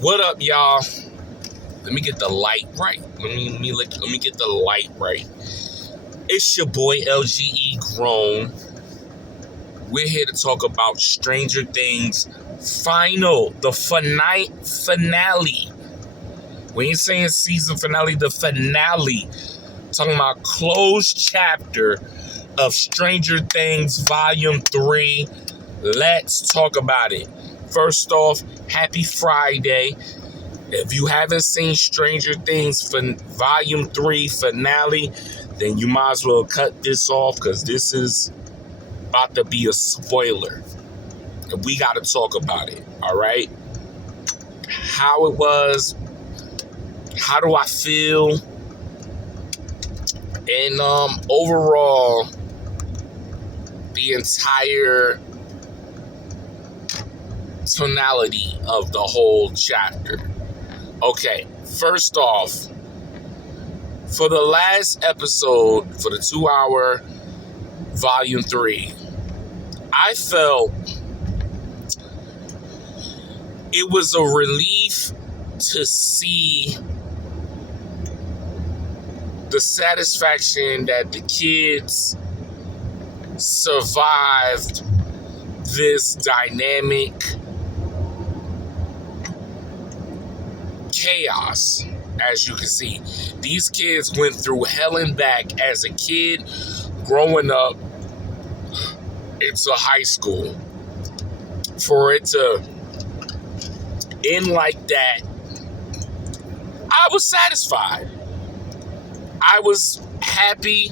What up, y'all? Let me get the light right. Let me get the light right. It's your boy LGE Grown. We're here to talk about Stranger Things the finale. We ain't saying season finale, the finale. Talking about closed chapter of Stranger Things Volume 3. Let's talk about it. First off, happy Friday. If you haven't seen Stranger Things Volume 3 finale, then you might as well cut this off because this is about to be a spoiler. And we got to talk about it, all right? How it was, how do I feel, and overall, the entire tonality of the whole chapter. Okay, first off, for the last episode, for the 2-hour Volume 3, I felt it was a relief to see the satisfaction that the kids survived this dynamic chaos. As you can see, these kids went through hell and back as a kid growing up into high school. For it to end like that, I was satisfied. I was happy.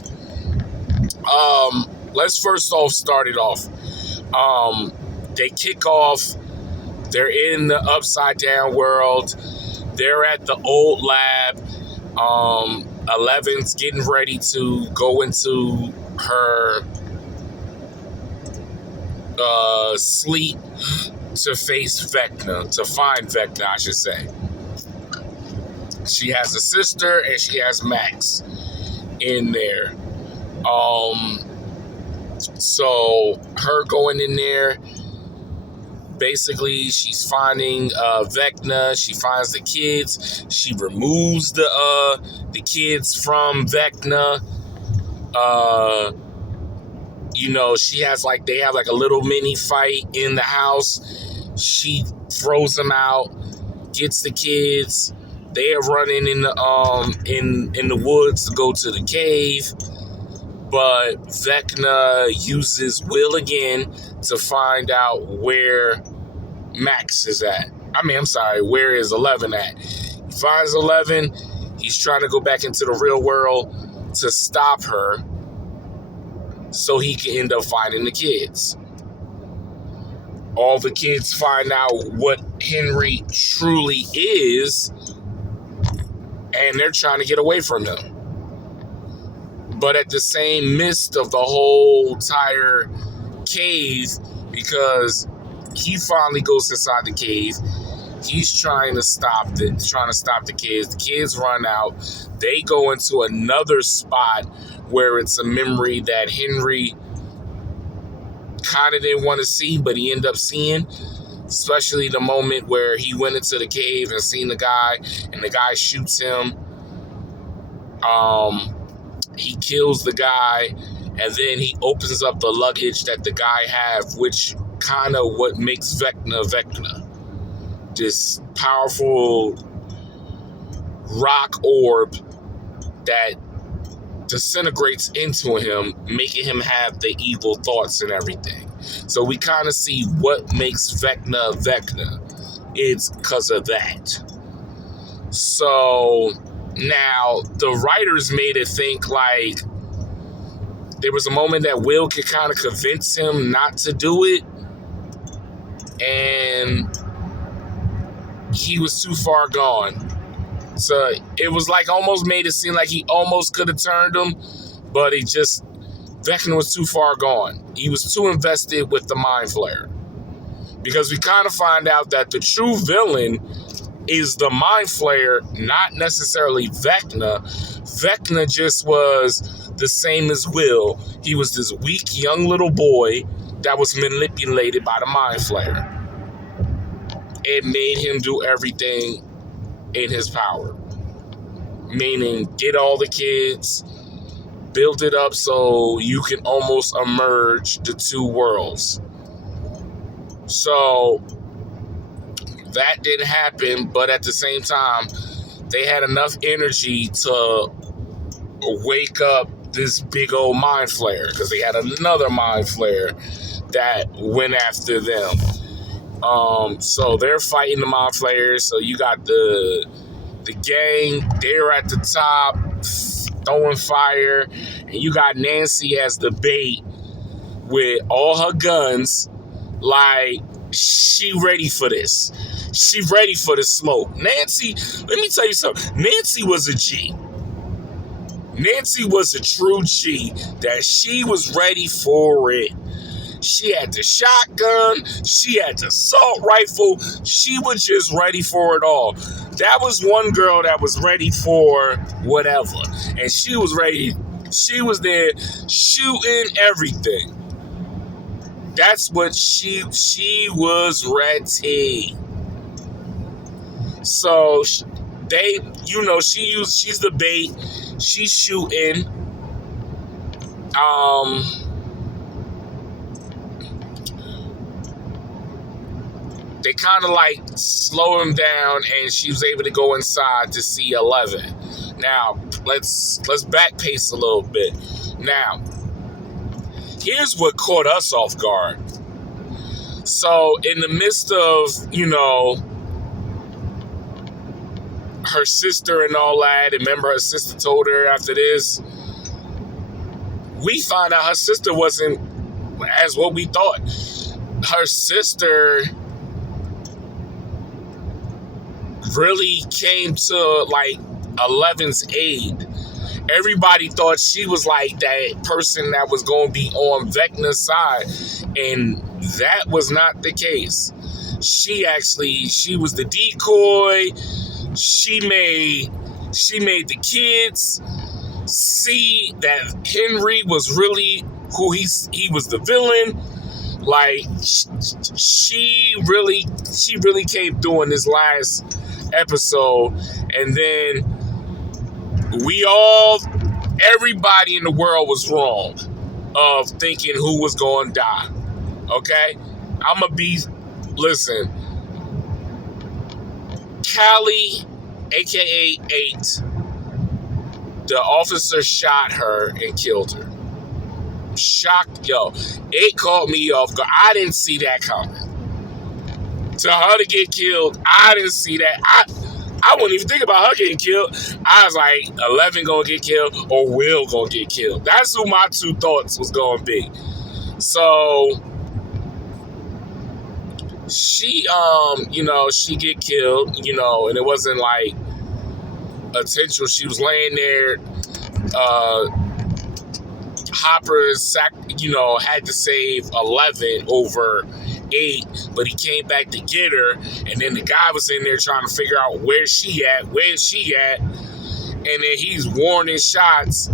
Let's first off start it off. They kick off. They're in the upside down world. They're at the old lab. 11's getting ready to go into her sleep to face Vecna, to find Vecna, I should say. She has a sister and she has Max in there. So her going in there, basically she's finding Vecna. She finds the kids. She removes the kids from Vecna. She has they have a little mini fight in the house. She throws them out, gets the kids. They are running in the woods to go to the cave, but Vecna uses Will again to find out where Max is at. Where is 11 at? He finds 11. He's trying to go back into the real world to stop her so he can end up finding the kids. All the kids find out what Henry truly is, and they're trying to get away from him. But at the same midst of the whole entire cave, because he finally goes inside the cave, he's trying to stop the kids. The kids run out. They go into another spot where it's a memory that Henry kind of didn't want to see, but he ended up seeing. Especially the moment where he went into the cave and seen the guy, and the guy shoots him. He kills the guy, and then he opens up the luggage that the guy had, which kind of what makes Vecna. This powerful rock orb that disintegrates into him, making him have the evil thoughts and everything. So we kind of see what makes Vecna. It's because of that. So now the writers made it think like there was a moment that Will could kind of convince him not to do it, and he was too far gone. So it was almost made it seem like he almost could have turned him, but Vecna was too far gone. He was too invested with the Mind Flayer. Because we kind of find out that the true villain is the Mind Flayer, not necessarily Vecna. Vecna just was the same as Will. He was this weak young little boy that was manipulated by the Mind Flayer. it made him do everything in his power. Meaning, get all the kids, build it up so you can almost merge the two worlds. So that didn't happen, but at the same time, they had enough energy to wake up this big old mind flayer, because they had another mind flayer that went after them. So they're fighting the mind flayers. So you got the gang, they're at the top throwing fire, and you got Nancy as the bait with all her guns. Like, she ready for this. She ready for the smoke. Nancy, let me tell you something. Nancy was a G. Nancy was a true G, that she was ready for it. She had the shotgun. She had the assault rifle. She was just ready for it all. That was one girl that was ready for whatever. And she was ready. She was there shooting everything. That's what she was ready. So they, she's the bait. She's shooting. They kind of like slow him down, and she was able to go inside to see 11. Now, let's back pace a little bit. Now, here's what caught us off guard. So, in the midst of, her sister and all that, and remember her sister told her after this, we found out her sister wasn't as what we thought. Her sister really came to like 11's aid. Everybody thought she was like that person that was going to be on Vecna's side, and that was not the case. She was the decoy. She made the kids see that Henry was really who he was, the villain. Like, she really came through in this last episode. And then everybody in the world was wrong of thinking who was going to die. Okay? Listen, Callie, aka 8, the officer shot her and killed her. Shocked, it caught me off guard. I didn't see that coming. To her to get killed, I didn't see that. I wouldn't even think about her getting killed. I was like, 11 gonna get killed or Will gonna get killed. That's who my two thoughts was gonna be. So she she get killed, and it wasn't like intentional. She was laying there. Hopper had to save 11 over 8, but he came back to get her, and then the guy was in there trying to figure out where's she at, and then he's warning shots.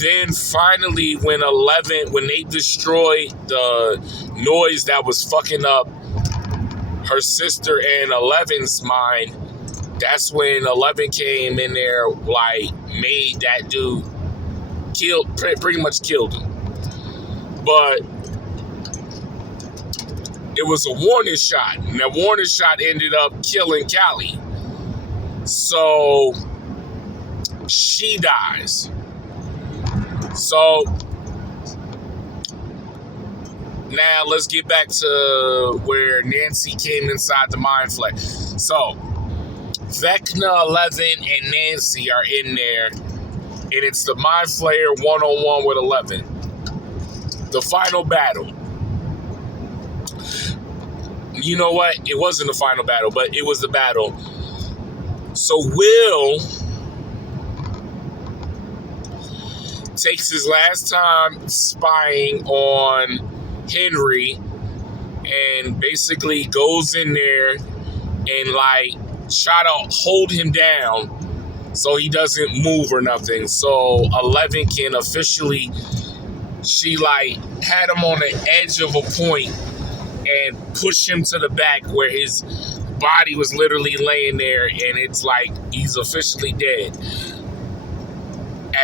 Then finally, when they destroyed the noise that was fucking up her sister and 11's mind, that's when 11 came in there, like, made that dude pretty much killed him. But it was a warning shot, and that warning shot ended up killing Callie. So she dies. So now let's get back to where Nancy came inside the mind flayer. So Vecna, 11, and Nancy are in there, and it's the mind flayer 1-on-1 with 11. The final battle. You know what? It wasn't the final battle, but it was the battle. So Will takes his last time spying on Henry and basically goes in there and like try to hold him down so he doesn't move or nothing. So 11 can officially, she like had him on the edge of a point and push him to the back where his body was literally laying there, and it's like he's officially dead,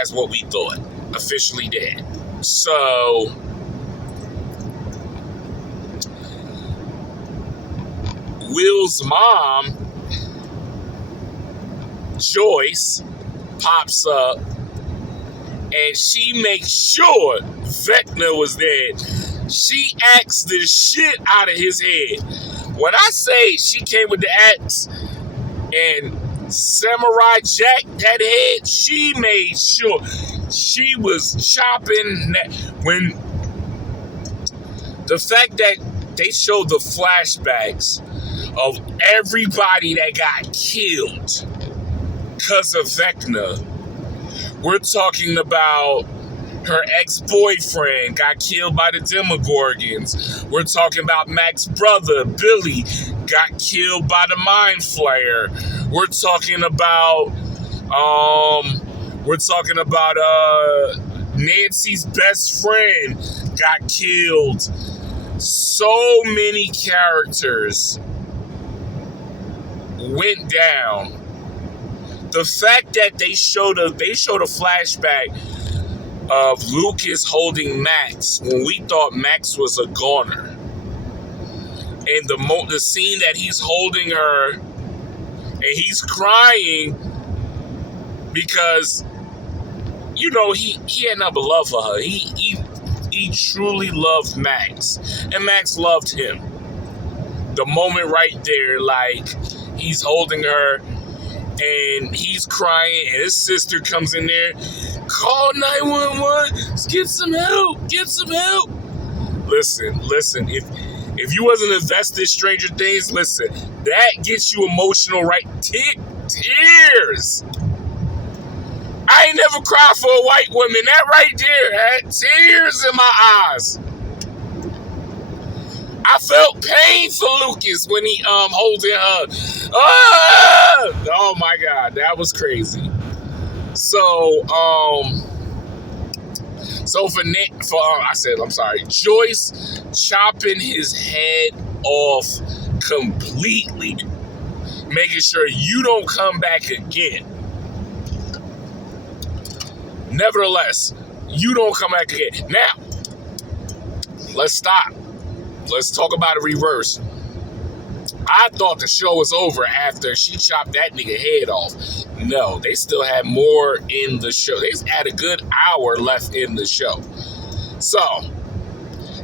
as what we thought, officially dead. So Will's mom, Joyce, pops up, and she makes sure Vecna was dead. She axed the shit out of his head. When I say she came with the axe and Samurai Jack that head, she made sure she was chopping that. When the fact that they showed the flashbacks of everybody that got killed because of Vecna. We're talking about her ex-boyfriend got killed by the Demogorgons. We're talking about Mac's brother, Billy, got killed by the Mind Flayer. We're talking about Nancy's best friend got killed. So many characters went down. The fact that they showed a flashback of Lucas holding Max when we thought Max was a goner, and the scene that he's holding her and he's crying because he had nothing but love for her. He truly loved Max, and Max loved him. The moment right there, like he's holding her and he's crying, and his sister comes in there, call 911, get some help. Listen, if you wasn't invested in Stranger Things, listen, that gets you emotional, right? Tears. I ain't never cried for a white woman. That right there had tears in my eyes. I felt pain for Lucas when he holding her. Oh my God, that was crazy. So Joyce chopping his head off completely, making sure you don't come back again. Nevertheless, you don't come back again. Now, let's stop. Let's talk about a reverse. I thought the show was over after she chopped that nigga head off. No, they still had more in the show. They had a good hour left in the show. So,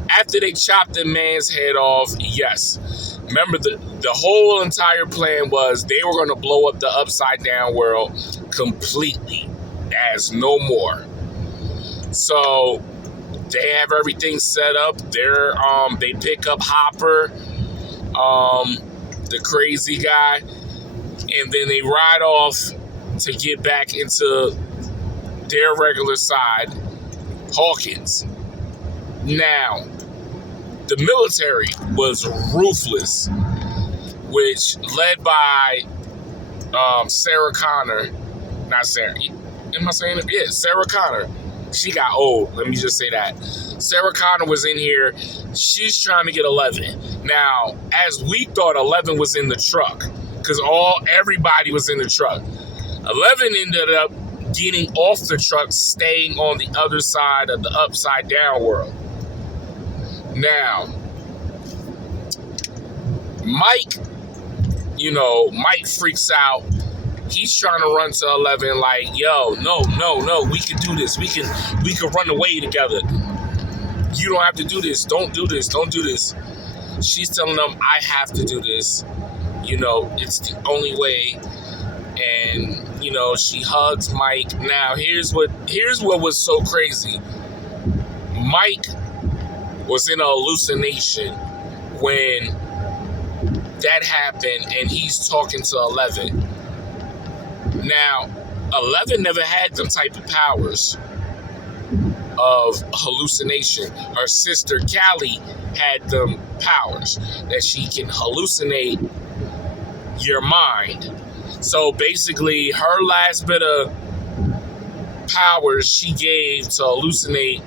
after they chopped the man's head off, yes. Remember, the whole entire plan was they were going to blow up the Upside Down world completely as no more. So, they have everything set up. They pick up Hopper, the crazy guy, and then they ride off to get back into their regular side, Hawkins. Now, the military was ruthless, which led by Sarah Connor. Not Sarah. Am I saying it? Yeah, Sarah Connor. She got old. Let me just say that. Sarah Connor was in here. She's trying to get 11. Now, as we thought, 11 was in the truck because everybody was in the truck. 11 ended up getting off the truck, staying on the other side of the Upside Down world. Now, Mike freaks out. He's trying to run to 11 like, yo, no, we can do this. We can run away together. You don't have to do this. Don't do this. She's telling them, I have to do this. It's the only way. And, she hugs Mike. Now, here's what was so crazy. Mike was in a hallucination when that happened, and he's talking to 11. Now, 11 never had them type of powers of hallucination. Her sister Callie had them powers that she can hallucinate your mind. So basically, her last bit of powers she gave to hallucinate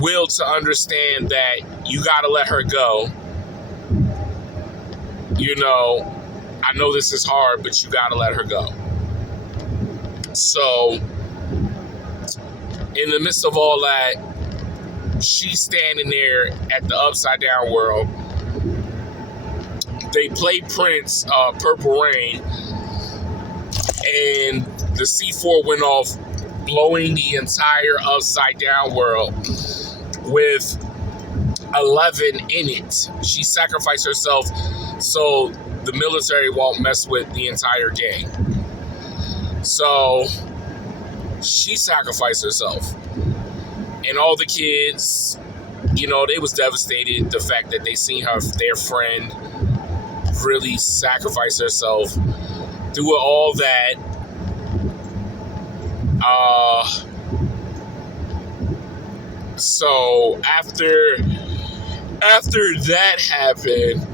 Will to understand that you gotta let her go. you know, I know this is hard, but you gotta let her go. So, in the midst of all that, she's standing there at the Upside Down World. They play Prince, Purple Rain, and the C4 went off, blowing the entire Upside Down World with 11 in it. She sacrificed herself so the military won't mess with the entire gang. So she sacrificed herself. And all the kids, you know, they was devastated the fact that they seen their friend really sacrifice herself. Through all that, so after that happened,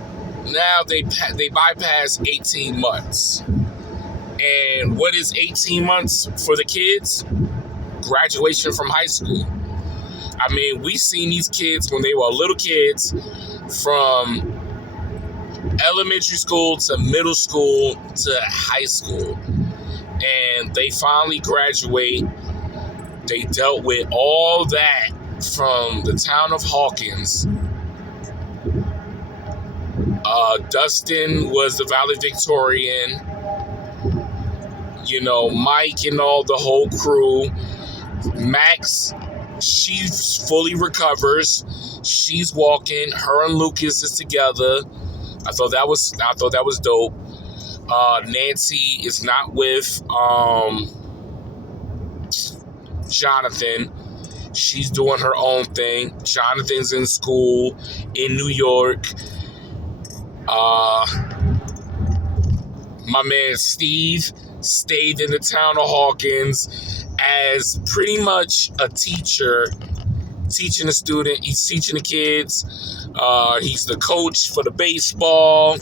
now they bypass 18 months. And what is 18 months for the kids? Graduation from high school. I mean, we seen these kids when they were little kids, from elementary school to middle school to high school. And they finally graduate. They dealt with all that from the town of Hawkins. Dustin was the valedictorian. You know, Mike and all the whole crew. Max, she fully recovers. She's walking. Her and Lucas is together. I thought that was dope. Nancy is not with Jonathan. She's doing her own thing. Jonathan's in school in New York. My man Steve stayed in the town of Hawkins as pretty much a teacher, teaching the student. He's teaching the kids. He's the coach for the baseball.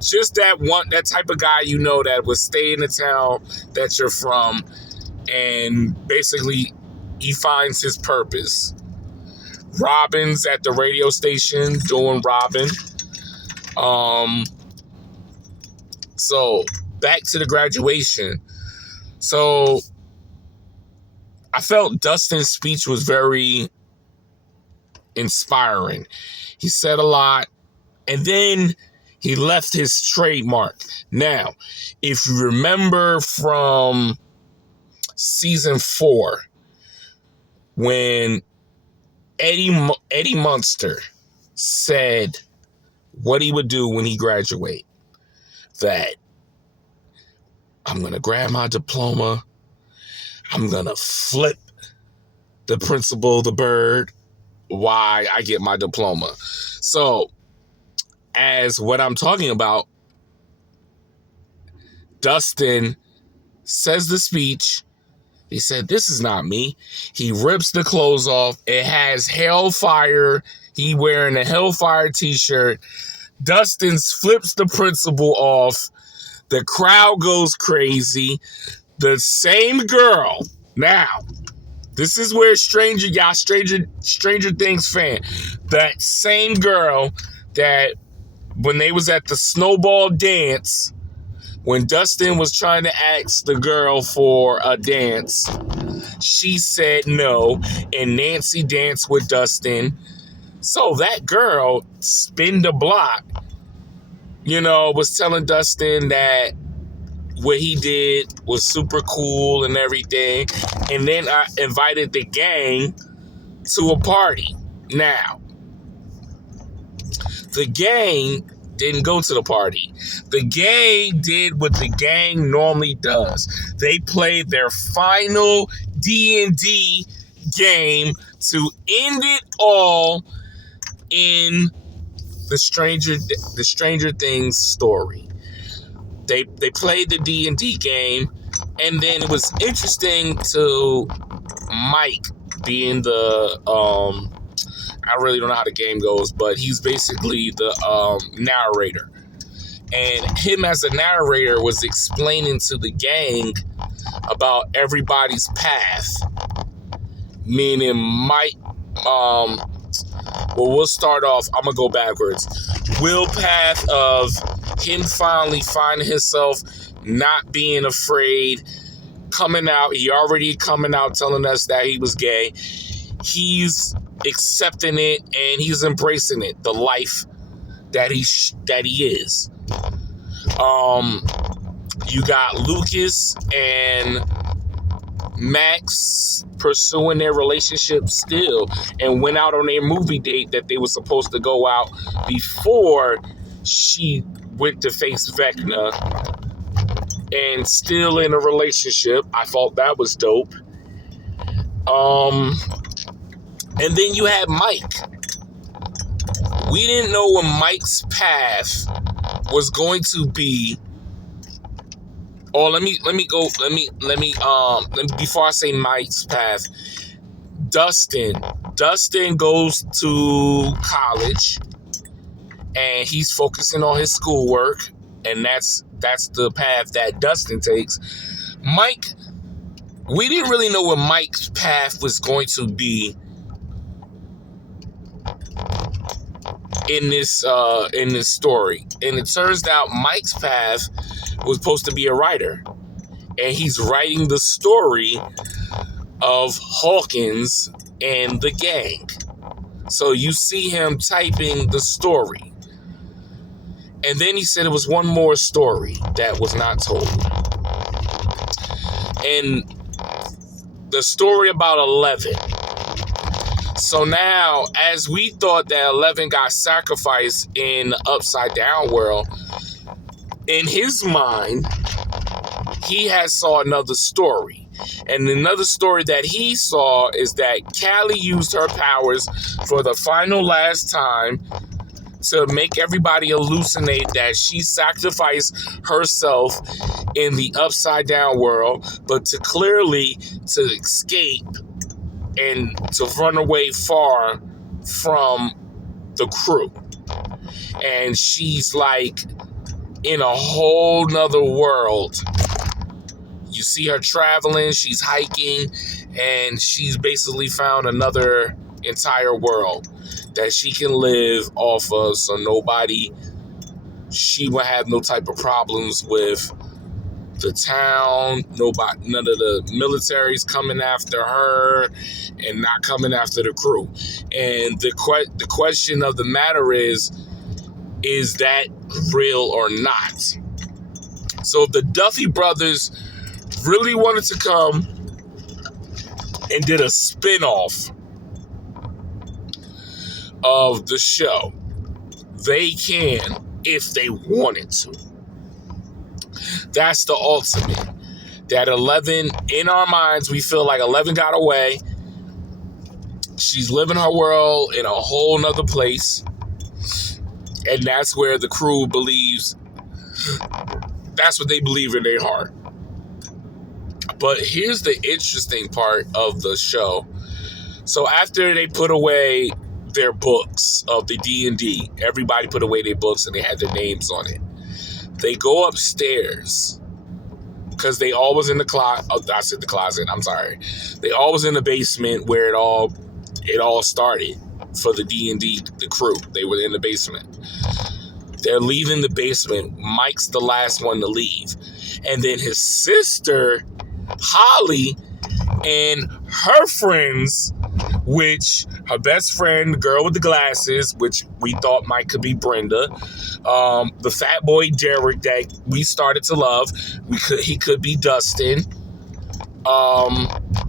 Just that type of guy, you know, that would stay in the town that you're from, and basically he finds his purpose. Robin's at the radio station doing Robin. So back to the graduation. So I felt Dustin's speech was very inspiring. He said a lot, and then he left his trademark. Now, if you remember from season 4, when Eddie Munster said what he would do when he graduate, that I'm going to grab my diploma, I'm going to flip the principal the bird while I get my diploma. So, as what I'm talking about, Dustin says the speech. He said, "This is not me." He rips the clothes off. It has Hellfire. He wearing a Hellfire t-shirt. Dustin flips the principal off. The crowd goes crazy. The same girl. Now, this is where Stranger Things fan. That same girl that when they was at the snowball dance, when Dustin was trying to ask the girl for a dance, she said no, and Nancy danced with Dustin. So that girl, Spin the Block, you know, was telling Dustin that what he did was super cool and everything. And then I invited the gang to a party. Now, the gang didn't go to the party. The gang did what the gang normally does. They played their final D&D game to end it all in the Stranger Things story. They played the D&D game, and then it was interesting to Mike being the I really don't know how the game goes, but he's basically the narrator. And him as a narrator was explaining to the gang about everybody's path. Meaning Mike, well, we'll start off, I'm going to go backwards. Will path of him finally finding himself not being afraid, coming out. He already coming out telling us that he was gay. He's accepting it and he's embracing it, the life that he is. You got Lucas and Max pursuing their relationship still, and went out on their movie date that they were supposed to go out before she went to face Vecna, and still in a relationship. I thought that was dope. And then you had Mike. We didn't know what Mike's path was going to be. Or let me before I say Mike's path, Dustin goes to college and he's focusing on his schoolwork, and that's the path that Dustin takes. Mike, we didn't really know what Mike's path was going to be in this story. And it turns out Mike's path was supposed to be a writer, and he's writing the story of Hawkins and the gang. So you see him typing the story, and then he said it was one more story that was not told, and the story about 11. So now, as we thought that 11 got sacrificed in the Upside Down world, in his mind, he has saw another story. And another story that he saw is that Callie used her powers for the final last time to make everybody hallucinate that she sacrificed herself in the Upside Down world, but to escape and to run away far from the crew. And she's like in a whole nother world. You see her traveling, she's hiking, and she's basically found another entire world that she can live off of, so she will have no type of problems with the town, none of the military's coming after her and not coming after the crew. And the question of the matter is that real or not? So if the Duffy brothers really wanted to come and did a spin-off of the show, they can if they wanted to. That's the ultimate. That 11, in our minds, we feel like 11 got away. She's living her world in a whole nother place. And that's where the crew believes, that's what they believe in their heart. But here's the interesting part of the show. So after they put away their books of the D&D, everybody put away their books and they had their names on it. They go upstairs because they all was in the closet. Oh, I said the closet. I'm sorry. They all was in the basement where it all started for the D&D, the crew. They were in the basement. They're leaving the basement. Mike's the last one to leave. And then his sister, Holly, and her friends, which her best friend, the girl with the glasses, which we thought could be Brenda, the fat boy Derek that we started to love, he could be Dustin.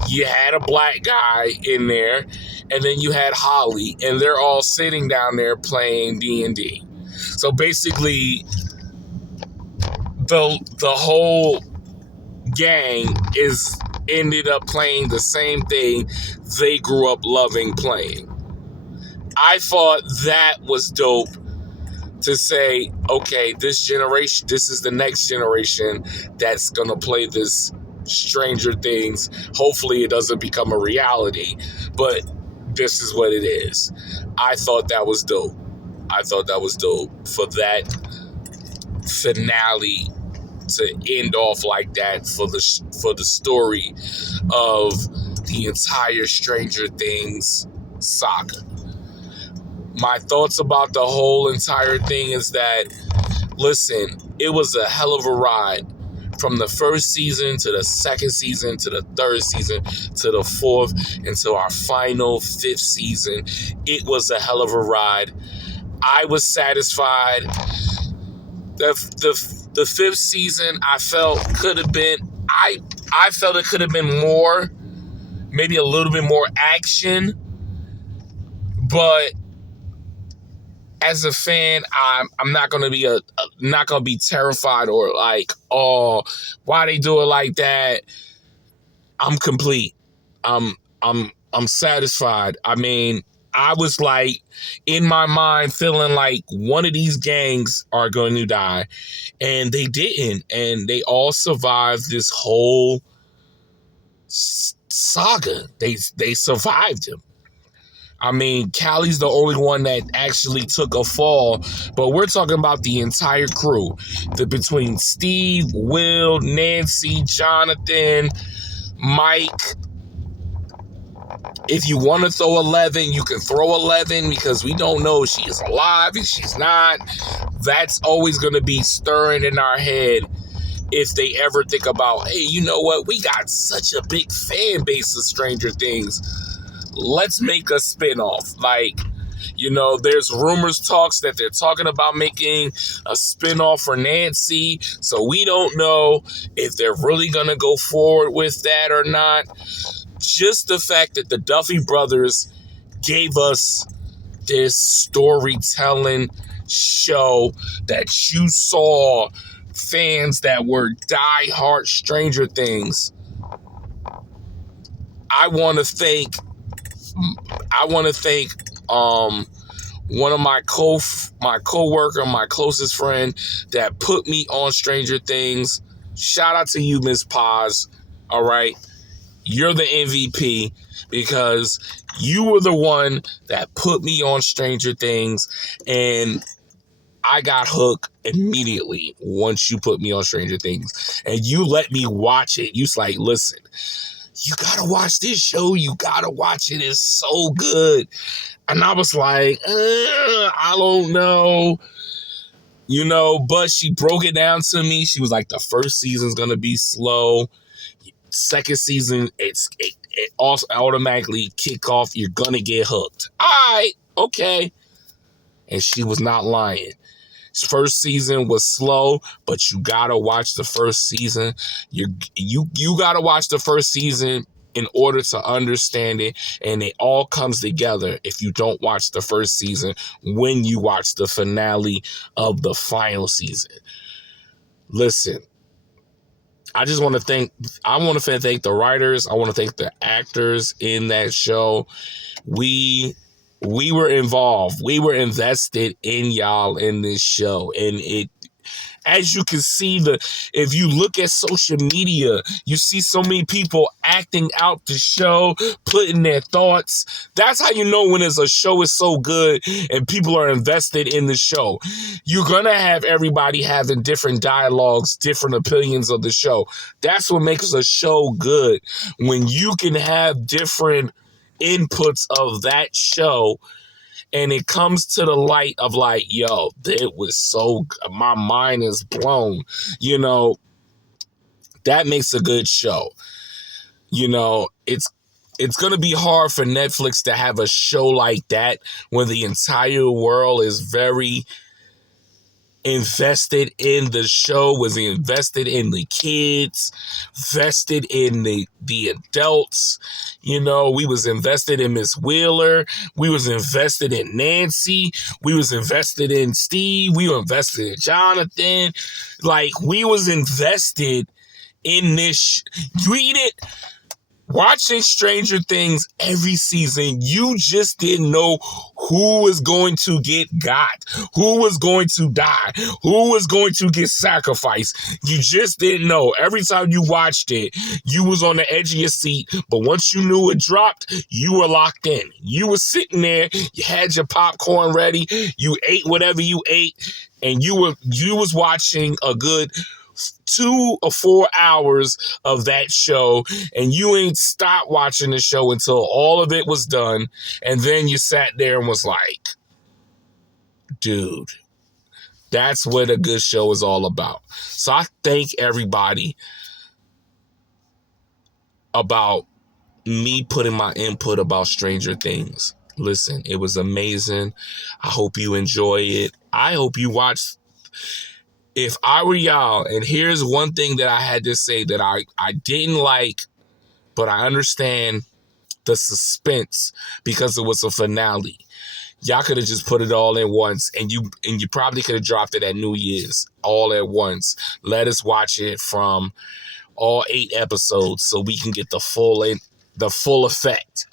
You had a black guy in there, and then you had Holly, and they're all sitting down there playing D&D. So basically, the whole gang ended up playing the same thing they grew up loving playing. I thought that was dope to say, okay, this is the next generation that's gonna play this Stranger Things. Hopefully it doesn't become a reality, but this is what it is. I thought that was dope. For that finale to end off like that for the story of the entire Stranger Things saga. My thoughts about the whole entire thing is that Listen, it was a hell of a ride. From the first season to the second season to the third season to the fourth and to our final fifth season. It was a hell of a ride. I was satisfied. The fifth season I felt could have been I felt it could have been more, maybe a little bit more action, but as a fan, I'm not gonna be not gonna be terrified or like, oh, why they do it like that. I'm complete. I'm satisfied. I mean, I was like in my mind feeling like one of these gangs are going to die, and they didn't, and they all survived this whole saga. They survived him. I mean, Callie's the only one that actually took a fall, but we're talking about the entire crew. Between Steve, Will, Nancy, Jonathan, Mike. If you want to throw 11, you can throw 11 because we don't know if she is alive, if she's not. That's always going to be stirring in our head if they ever think about, hey, you know what? We got such a big fan base of Stranger Things. Let's make a spinoff. Like, you know, there's talks that they're talking about making a spinoff for Nancy. So we don't know if they're really going to go forward with that or not. Just the fact that the Duffy brothers gave us this storytelling show that you saw fans that were diehard Stranger Things. I want to thank one of my coworker, my closest friend that put me on Stranger Things. Shout out to you, Miss Paz. All right. You're the MVP because you were the one that put me on Stranger Things, and I got hooked immediately once you put me on Stranger Things. And you let me watch it. You was like, listen, you gotta watch this show. You gotta watch it. It's so good. And I was like, I don't know. You know, but she broke it down to me. She was like, the first season's gonna be slow. Second season, it also automatically kick off. You're gonna get hooked. All right, okay. And she was not lying. First season was slow, but you gotta watch the first season. You gotta watch the first season in order to understand it, and it all comes together if you don't watch the first season when you watch the finale of the final season. Listen, I want to thank the writers. I want to thank the actors in that show. We were involved. We were invested in y'all in this show. And it, as you can see, if you look at social media, you see so many people acting out the show, putting their thoughts. That's how you know when a show is so good and people are invested in the show. You're going to have everybody having different dialogues, different opinions of the show. That's what makes a show good. When you can have different inputs of that show, and it comes to the light of like, yo, it was so, my mind is blown. You know, that makes a good show. You know, it's going to be hard for Netflix to have a show like that when the entire world is very invested in the show, was invested in the kids, vested in the adults. You know, we was invested in Miss Wheeler. We was invested in Nancy. We was invested in Steve. We were invested in Jonathan. Like, we was invested in this. Read it. Watching Stranger Things every season, you just didn't know who was going to get got, who was going to die, who was going to get sacrificed. You just didn't know. Every time you watched it, you was on the edge of your seat. But once you knew it dropped, you were locked in. You were sitting there, you had your popcorn ready, you ate whatever you ate, and you was watching a good 2 or 4 hours of that show, and you ain't stopped watching the show until all of it was done. And then you sat there and was like, dude, That's what a good show is all about. So I thank everybody about me putting my input about Stranger Things. Listen, it was amazing. I hope you enjoy it. I hope you watch. If I were y'all, and here's one thing that I had to say that I didn't like, but I understand the suspense because it was a finale. Y'all could have just put it all in once, and you probably could have dropped it at New Year's all at once. Let us watch it from all 8 episodes so we can get the full effect.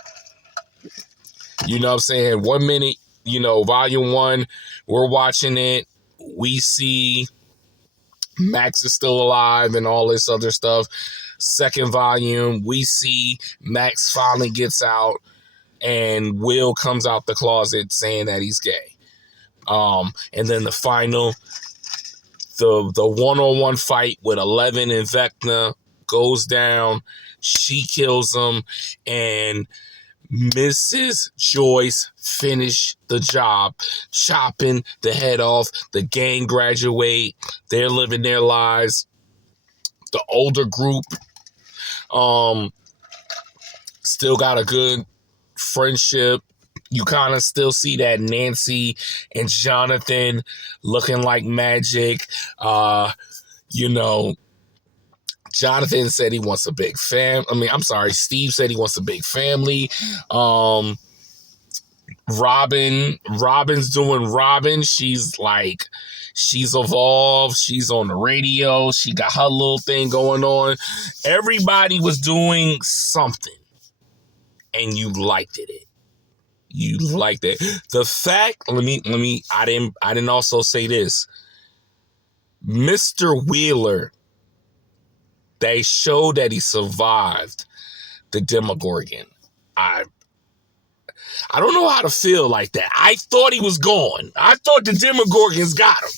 You know what I'm saying? 1 minute, volume 1, we're watching it. We see Max is still alive and all this other stuff. Second volume, we see Max finally gets out and Will comes out the closet saying that he's gay. And then the final, the one-on-one fight with Eleven and Vecna goes down. She kills him, and Mrs. Joyce finished the job, chopping the head off. The gang graduate. They're living their lives. The older group still got a good friendship. You kind of still see that Nancy and Jonathan looking like magic. Jonathan said he wants a big Steve said he wants a big family. Robin's doing Robin. She's evolved. She's on the radio. She got her little thing going on. Everybody was doing something, and you liked it. You liked it. The fact, I didn't also say this. Mr. Wheeler, they showed that he survived the Demogorgon. I don't know how to feel like that. I thought he was gone. I thought the Demogorgons got him.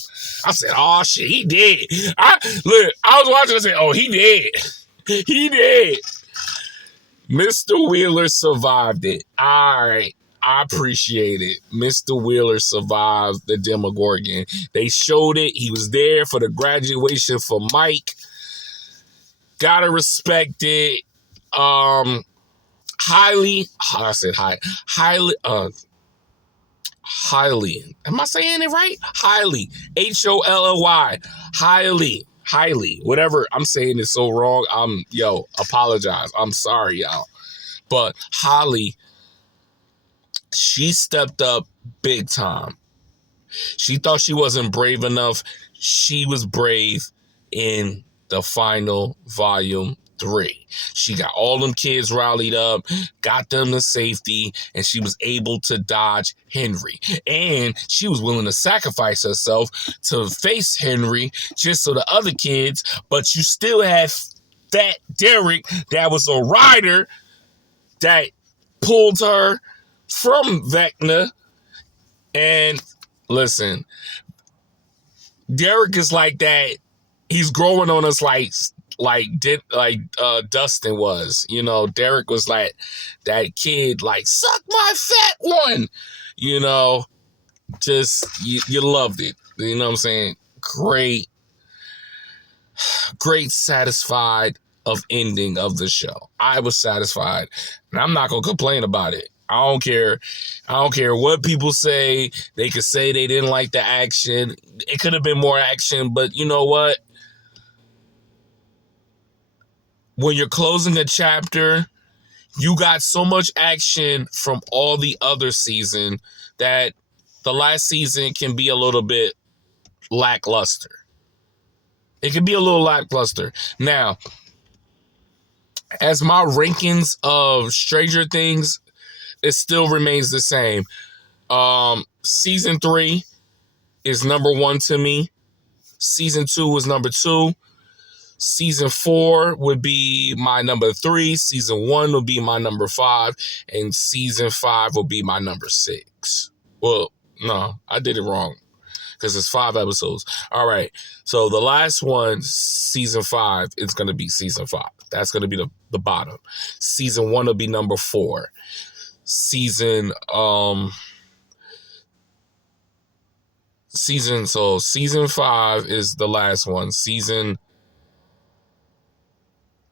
I said, oh shit, he dead. I was watching and said, oh, he dead. He dead. Mr. Wheeler survived it. All right. I appreciate it. Mr. Wheeler survived the Demogorgon. They showed it. He was there for the graduation for Mike. Gotta respect it. Highly. Am I saying it right? Highly. Holly. Highly. Whatever. I'm saying it so wrong. Apologize. I'm sorry, y'all. But Holly, she stepped up big time. She thought she wasn't brave enough. She was brave in the final volume 3. She got all them kids rallied up, got them to safety, and she was able to dodge Henry. And she was willing to sacrifice herself to face Henry just so the other kids, but you still have Fat Derek that was a rider that pulled her from Vecna. And listen, Derek is like that. He's growing on us like Dustin was. Derek was like that kid, like, suck my fat one. Just you loved it. You know what I'm saying? Great satisfied of ending of the show. I was satisfied, and I'm not gonna complain about it. I don't care what people say. They could say they didn't like the action. It could have been more action, but you know what? When you're closing a chapter, you got so much action from all the other season that the last season can be a little bit lackluster. It can be a little lackluster. Now, as my rankings of Stranger Things, it still remains the same. Season 3 is number 1 to me. Season 2 is number 2. Season 4 would be my number 3. Season 1 would be my number 5. And season 5 will be my number 6. Well, no, I did it wrong because it's 5 episodes. All right. So the last one, season 5, it's going to be season 5. That's going to be the bottom. Season 1 will be number 4. Season season 5 is the last one. Season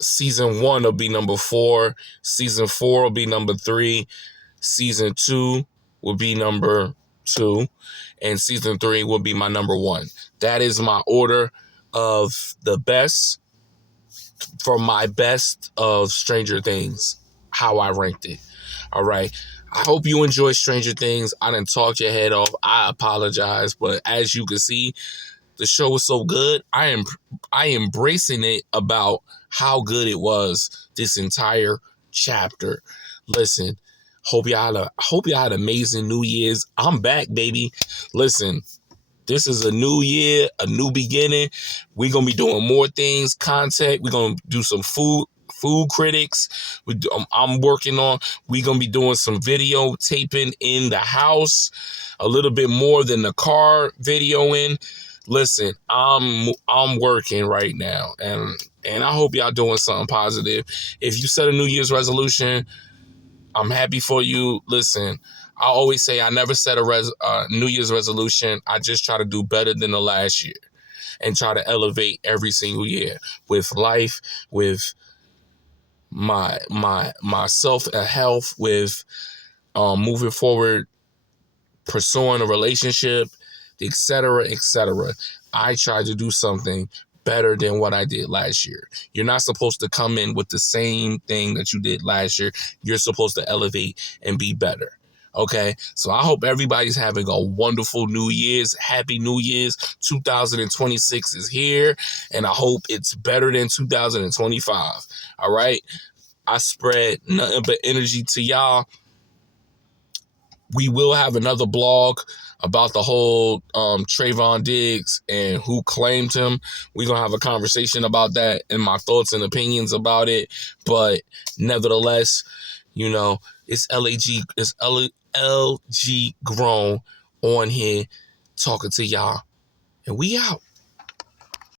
1 will be number 4. Season 4 will be number 3. Season 2 will be number 2. And season 3 will be my number 1. That is my order of the best for my best of Stranger Things, how I ranked it. All right. I hope you enjoy Stranger Things. I didn't talk your head off. I apologize. But as you can see, the show was so good. I embracing it about how good it was this entire chapter. Listen, hope y'all had amazing New Year's. I'm back, baby. Listen, this is a new year, a new beginning. We're gonna be doing more things, content. We're gonna do some food critics. I'm working on. We're gonna be doing some video taping in the house, a little bit more than the car videoing. Listen, I'm working right now, and I hope y'all doing something positive. If you set a New Year's resolution, I'm happy for you. Listen, I always say I never set a New Year's resolution. I just try to do better than the last year and try to elevate every single year with life, with my self health, with moving forward, pursuing a relationship, etc., etc. I try to do something better than what I did last year. You're not supposed to come in with the same thing that you did last year. You're supposed to elevate and be better. Okay, so I hope everybody's having a wonderful New Year's. Happy New Year's. 2026 is here, and I hope it's better than 2025. All right, I spread nothing but energy to y'all. We will have another blog about the whole Trayvon Diggs and who claimed him. We're going to have a conversation about that and my thoughts and opinions about it. But nevertheless, you know, it's LG Grown on here talking to y'all. And we out.